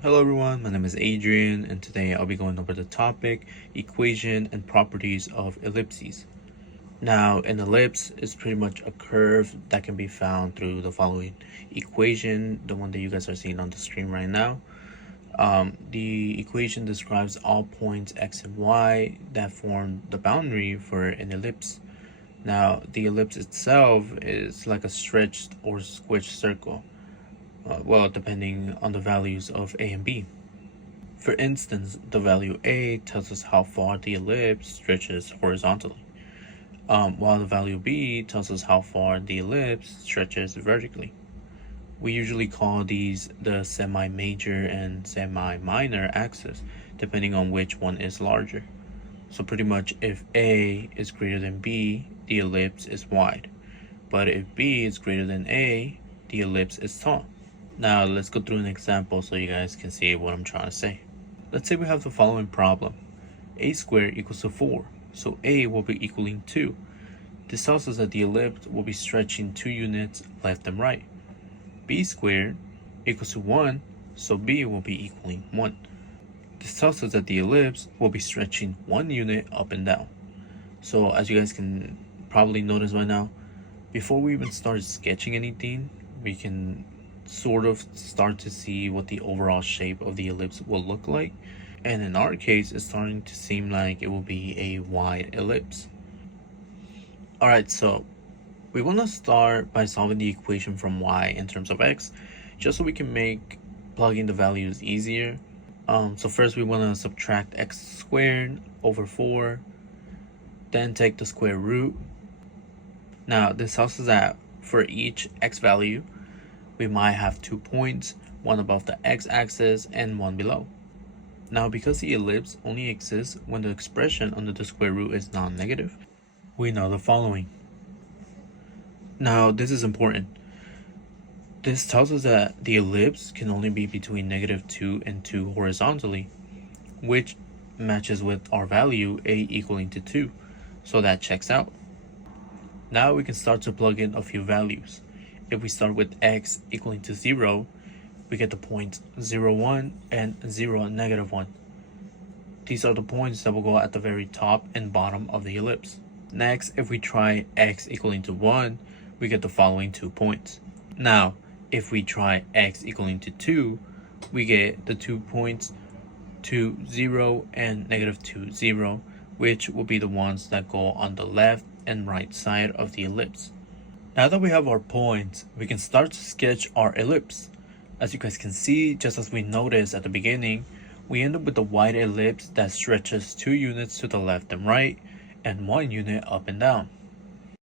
Hello everyone, my name is Adrian and today I'll be going over the topic, equation and properties of ellipses. Now an ellipse is pretty much a curve that can be found through the following equation, the one that you guys are seeing on the screen right now. The equation describes all points x and y that form the boundary for an ellipse. Now the ellipse itself is like a stretched or squished circle. Depending on the values of a and b. For instance, the value a tells us how far the ellipse stretches horizontally, while the value b tells us how far the ellipse stretches vertically. We usually call these the semi-major and semi-minor axes, depending on which one is larger. So pretty much if a is greater than b, the ellipse is wide. But if b is greater than a, the ellipse is tall. Now let's go through an example so you guys can see what I'm trying to say. Let's say we have the following problem. A squared equals to 4, so a will be equaling 2. This tells us that the ellipse will be stretching 2 units left and right. B squared equals to 1, so b will be equaling 1. This tells us that the ellipse will be stretching 1 unit up and down. So as you guys can probably notice by now, before we even start sketching anything, we can sort of start to see what the overall shape of the ellipse will look like, and in our case it's starting to seem like it will be a wide ellipse. Alright, so we want to start by solving the equation from y in terms of x, just so we can make plugging the values easier. So first we want to subtract x squared over 4, then take the square root. Now this tells us that for each x value we might have 2 points, one above the x-axis and one below. Now because the ellipse only exists when the expression under the square root is non-negative, we know the following. Now this is important. This tells us that the ellipse can only be between -2 and 2 horizontally, which matches with our value a equaling to 2, so that checks out. Now we can start to plug in a few values. If we start with x equaling to 0, we get the points 0, 1 and 0, -1. These are the points that will go at the very top and bottom of the ellipse. Next, if we try x equaling to 1, we get the following 2 points. Now, if we try x equaling to 2, we get the 2 points 2, 0 and -2, 0, which will be the ones that go on the left and right side of the ellipse. Now that we have our points, we can start to sketch our ellipse. As you guys can see, just as we noticed at the beginning, we end up with a wide ellipse that stretches 2 units to the left and right, and 1 unit up and down.